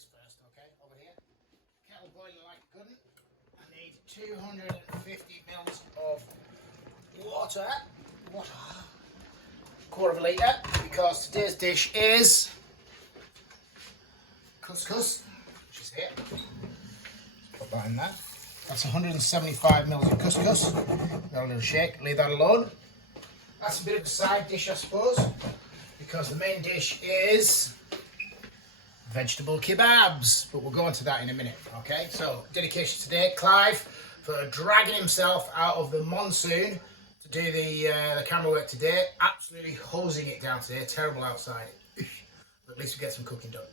this first, okay? Over here. Kettle boiling like a good one. I need 250 mils of water. Quarter of a litre, because today's dish is couscous, which is here. Let's put that in there. That's 175 mils of couscous. Got a little shake, leave that alone. That's a bit of a side dish, I suppose, because the main dish is vegetable kebabs, but we'll go into that in a minute, okay? So, dedication today, Clive, for dragging himself out of the monsoon to do the camera work today. Absolutely hosing it down today, terrible outside. But at least we get some cooking done.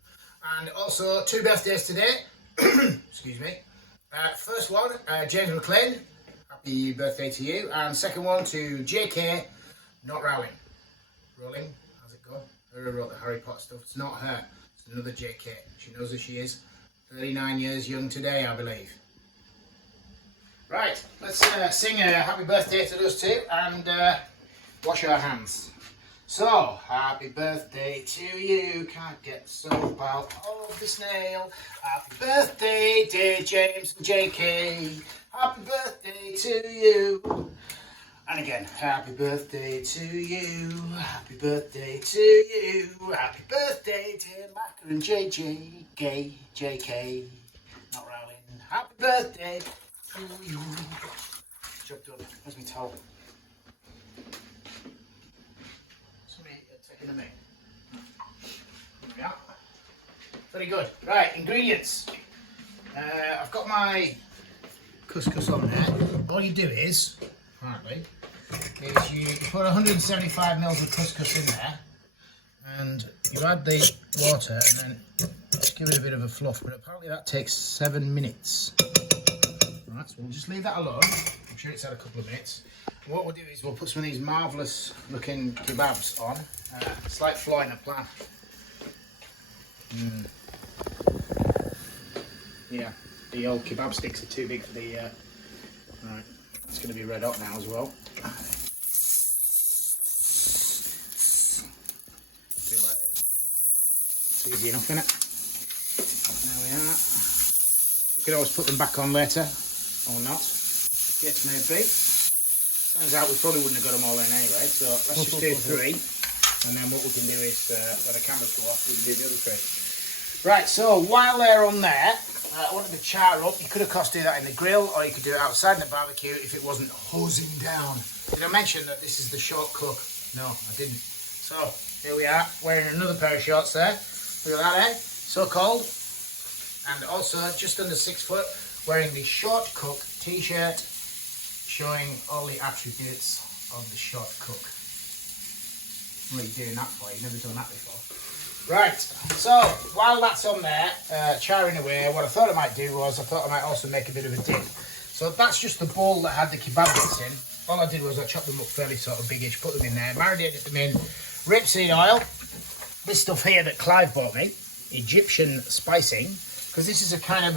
And also, 2 birthdays today, excuse me. First one, James McLean, happy birthday to you. And second one to JK, not Rowling. Rowling, how's it go? Who wrote the Harry Potter stuff? It's not her. Another JK. She knows who she is. 39 years young today, I believe. Right, let's sing a happy birthday to those two and wash our hands. So, happy birthday to you. Can't get soap out of the snail. Happy birthday, dear James and JK. Happy birthday to you. And again, happy birthday to you, happy birthday to you, happy birthday dear Macca and JJ, gay, JK, not Rowling, happy birthday to you. Job done, where's my towel? Somebody taking a minute. There we are. Very good. Right, ingredients. I've got my couscous on there. All you do is, apparently, is you put 175 mils of couscous in there and you add the water and then give it a bit of a fluff, but apparently that takes 7 minutes. Alright, so we'll just leave that alone. I'm sure it's had a couple of minutes. And what we'll do is we'll put some of these marvellous looking kebabs on. It's like flying a plan. Yeah, the old kebab sticks are too big for the... Right. It's going to be red hot now as well. Do like it. It's easy enough, isn't it? There we are. We could always put them back on later, or not. The case may be. Turns out we probably wouldn't have got them all in anyway, so let's just do 3. And then what we can do is, when the cameras go off, we can do the other 3. Right, so while they're on there, I wanted to char up. You could of course do that in the grill, or you could do it outside in the barbecue if it wasn't hosing down. Did I mention that this is the short cook? No, I didn't. So here we are, wearing another pair of shorts there. Look at that, eh? So cold. And also just under 6 foot, wearing the short cook t-shirt, showing all the attributes of the short cook. What are you doing that for? You've never done that before. Right, so while that's on there, charring away, what I thought I might do was, I thought I might also make a bit of a dip. So that's just the bowl that had the kebab bits in. All I did was I chopped them up fairly sort of biggish, put them in there, marinated them in rapeseed oil. This stuff here that Clive bought me, Egyptian spicing, because this is a kind of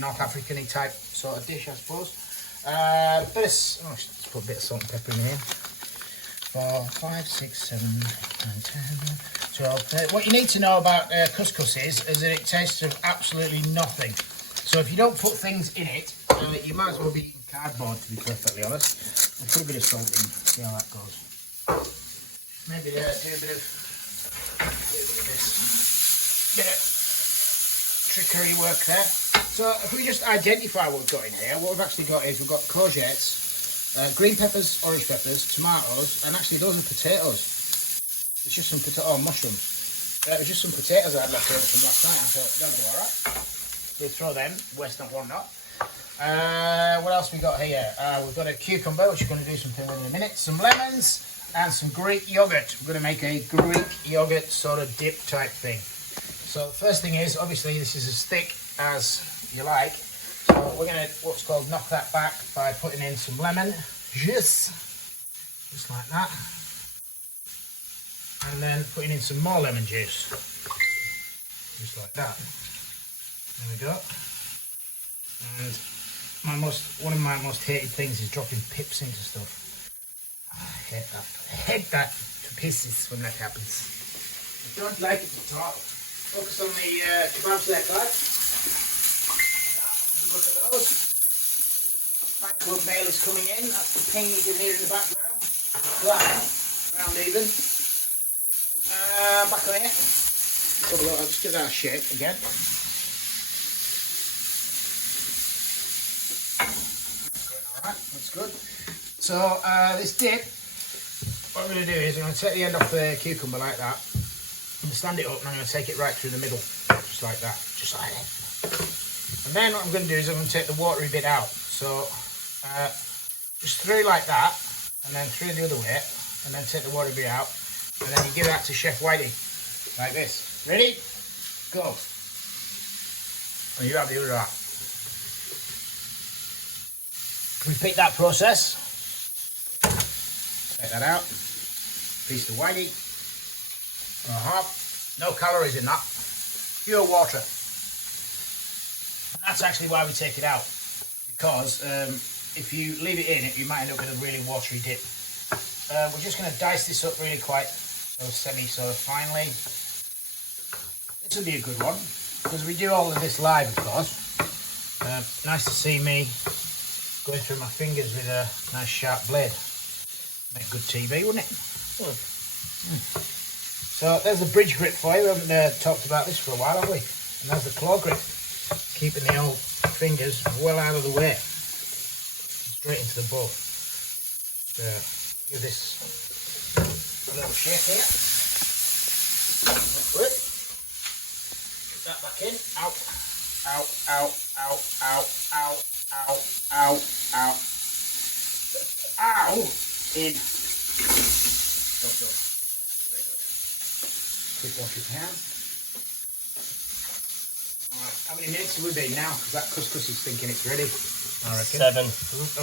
North African-y type sort of dish, I suppose. Let's put a bit of salt and pepper in here. 4, 5, 6, 7, 9, 10, 12. What you need to know about couscous is that it tastes of absolutely nothing. So if you don't put things in it, you might as well be eating cardboard, to be perfectly honest. I'll put a bit of salt in, see how that goes. Maybe do a bit of this. Bit of trickery work there. So if we just identify what we've got in here, what we've actually got is we've got courgettes, green peppers, orange peppers, tomatoes, and actually those are potatoes. It's just some mushrooms. It was just some potatoes I had left over from last night. I thought that'll go alright. So throw them, waste not, one not. What else we got here? We've got a cucumber, which we're going to do something with in a minute. Some lemons and some Greek yogurt. We're going to make a Greek yogurt sort of dip type thing. So the first thing is, obviously, this is as thick as you like. So we're going to, what's called, knock that back by putting in some lemon juice, just like that, and then putting in some more lemon juice, just like that. There we go. And one of my most hated things is dropping pips into stuff. I hate that. I hate that to pieces when that happens. I don't like it at all. Focus on the kebabs there, Clive. Look at those. Fan Club mail is coming in. That's the ping you can hear in the background. Round even. Back on here. I'll just give that a shake again. Alright, that's good. So this dip, what I'm going to do is I'm going to take the end off the cucumber like that. I'm going to stand it up and I'm going to take it right through the middle. Just like that. Just like that. And then what I'm going to do is I'm going to take the watery bit out. So just through like that, and then through the other way, and then take the watery bit out, and then you give that to Chef Whitey, like this. Ready? Go. And you happy with that? Repeat that process. Take that out. Piece of Whitey. No calories in that. Pure water. And that's actually why we take it out, because if you leave it in, you might end up with a really watery dip. We're just going to dice this up really quite sort of finely. This will be a good one, because we do all of this live, of course. Nice to see me going through my fingers with a nice sharp blade. Make good TV, wouldn't it? So there's the bridge grip for you. We haven't talked about this for a while, have we? And there's the claw grip, keeping the old fingers well out of the way, straight into the bowl. Give this a little shake here. That's it. Put that back in. Out, out, out, out, out, out, out, out, out. Ow! In. Stop, stop. Very good. Quick wash your hands. Alright, how many minutes have we been now? Because that couscous is thinking it's ready. I reckon. 7.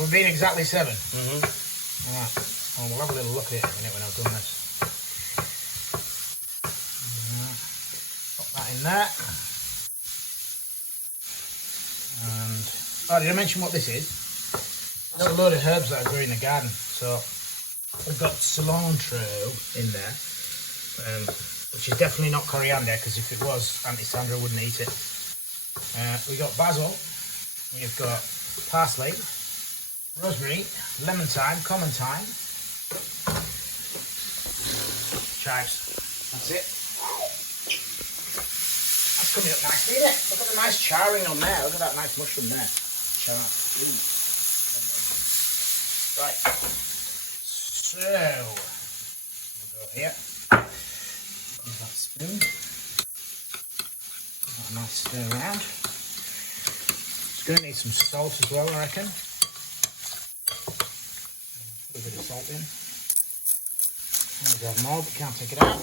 We've been exactly 7. Mm-hmm. Alright. Well, we'll have a little look at it in a minute when I've done this. Pop that in there. And did I mention what this is? That's a load of herbs that I grew in the garden. So we've got cilantro in there, which is definitely not coriander, because if it was, Auntie Sandra wouldn't eat it. We've got basil, we've got parsley, rosemary, lemon thyme, common thyme, chives. That's it. That's coming up nicely, isn't it? Look at the nice charring on there. Look at that nice mushroom there. Char. Ooh. Right. So we'll go here. Use that spoon. Give that a nice stir around. It's going to need some salt as well, I reckon. Put a bit of salt in. There's have more, but can't take it out.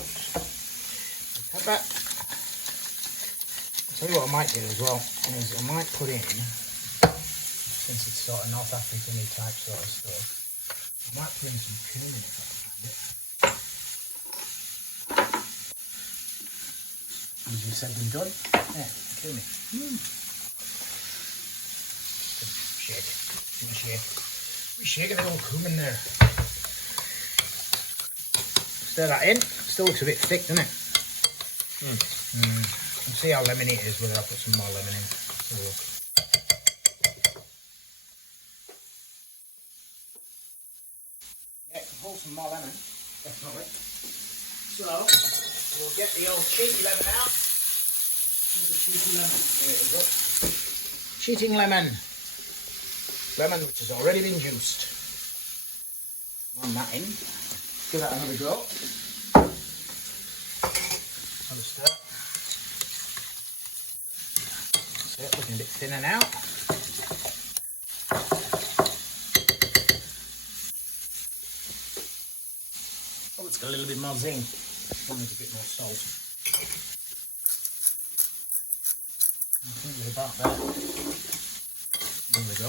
Pepper. I'll tell you what I might do as well, is I might put in, since it's sort of North African-y type sort of stuff, I might put in some cumin if I can find it. Easier said than done. Yeah, cumin. Shake. Give me a shake. We shake a little cumin there. Stir that in. Still looks a bit thick, doesn't it? And see how lemony it is, whether I put some more lemon in. Let's have a look. Yeah, hold some more lemon, definitely. So we'll get the old cheeky lemon out. Here's the cheeky lemon. There we go. Cheating lemon. Lemon which has already been juiced. Run that in. Give that another go. Another stir. That's it, looking a bit thinner now. Oh, it's got a little bit more zing. Needs a bit more salt. I think we're about there. There we go.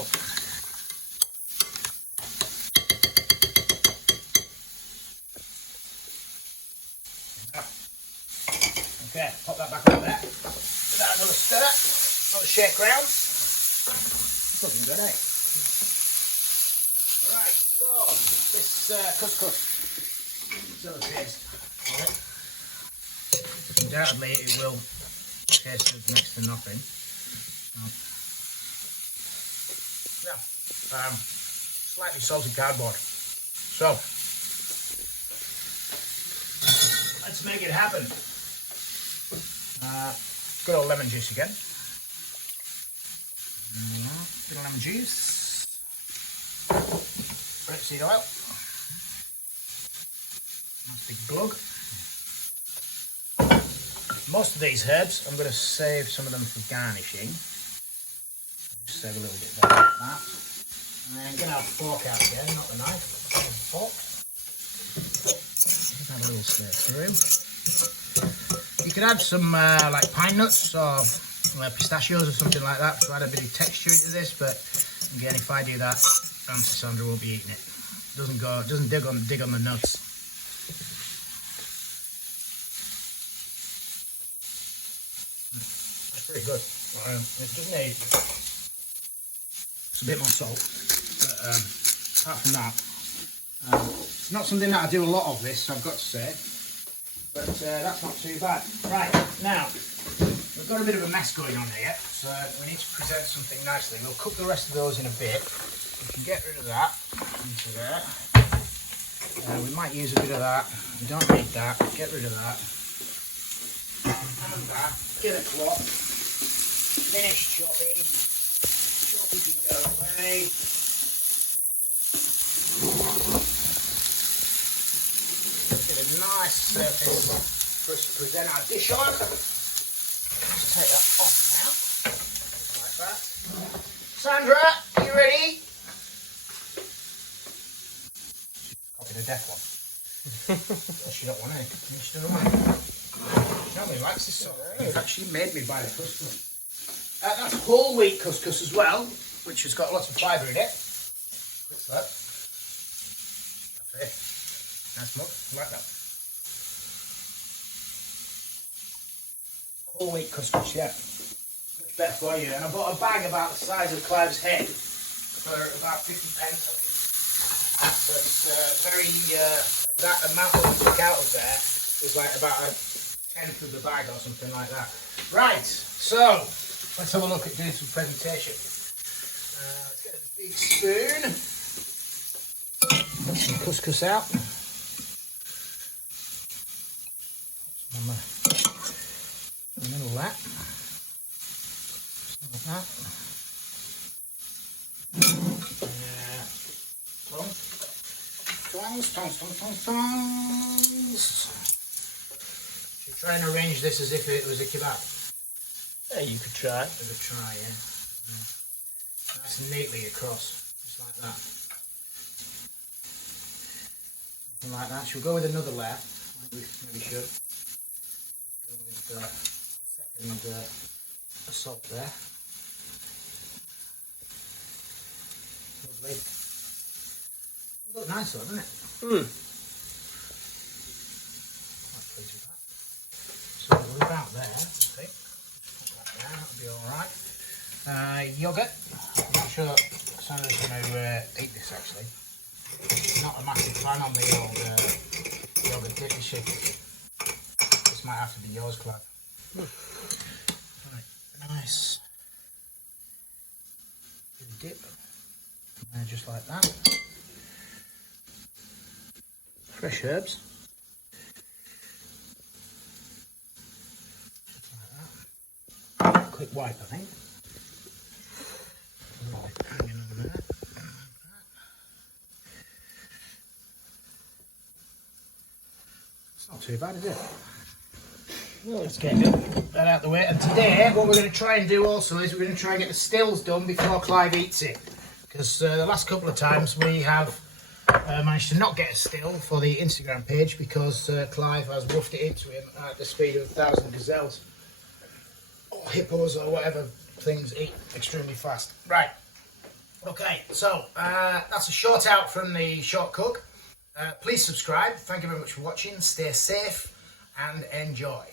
Okay, pop that back over there. Give that another stir, another shake round. It's looking good, eh? Right, so this couscous is still a taste. Undoubtedly it will tasted next to nothing. Yeah, slightly salted cardboard. So let's make it happen. Good old lemon juice again. Bit of lemon juice. Rapeseed oil. Nice big glug. Most of these herbs, I'm going to save some of them for garnishing. Just save a little bit there like that. And then I'm going to have a fork out again, not the knife, but the fork. Just have a little stir through. You could add some like pine nuts or pistachios or something like that to add a bit of texture into this, but again, if I do that, Auntie Sandra won't be eating it. Doesn't dig on the nuts. That's pretty good. It doesn't need it's a bit more salt, but apart from that, it's not something that I do a lot of this, I've got to say, but that's not too bad. Right, now, we've got a bit of a mess going on here, so we need to present something nicely. We'll cook the rest of those in a bit. We can get rid of that into there. We might use a bit of that. We don't need that. Get rid of that. And that. Get a cloth. Finish chopping. Chopping can go away. Get a nice surface for us to present our dish on. Let's take that off now. Like that. Sandra, are you ready? Copy the death one. She don't want it. She doesn't want it. Nobody likes this sort of thing. It's actually made me buy the couscous. That's whole wheat couscous as well, which has got lots of fibre in it. What's that? That's it. Nice mug. I like that. Whole wheat couscous, yeah. Much better for you. And I bought a bag about the size of Clive's head for about 50 pence. So it's very, that amount that we took out of there was like about a tenth of the bag or something like that. Right, so let's have a look at doing some presentation. Let's get a big spoon. Get some couscous out. Put some on the middle of that. Some like that. Tongs. Should try and arrange this as if it was a kebab. Yeah, you could try. Give it a try, yeah. Nice and neatly across, just like that. Something like that. Should we go with another layer? I think we maybe should. Go with a second salt there. Lovely. Look nice though, doesn't it? Mm. Quite pleased with that. So we're about there, I think. Just put that there, that'll be alright. Yoghurt. I'm not sure Sandra's going to eat this actually. She's not a massive fan on the old yoghurt dip, is she? This might have to be yours, Clive. Right, nice. Bit of dip. And just like that. Fresh herbs. Just like that. Quick wipe, I think. Hanging over there. Like that. It's not too bad, is it? Well, let's get that out of the way. And today, what we're going to try and do also is we're going to try and get the stills done before Clive eats it. Because the last couple of times we have managed to not get a still for the Instagram page because Clive has roughed it into him at the speed of 1,000 gazelles or hippos or whatever things eat extremely fast. Right, okay, so that's a short out from the short cook. Please subscribe. Thank you very much for watching. Stay safe and enjoy.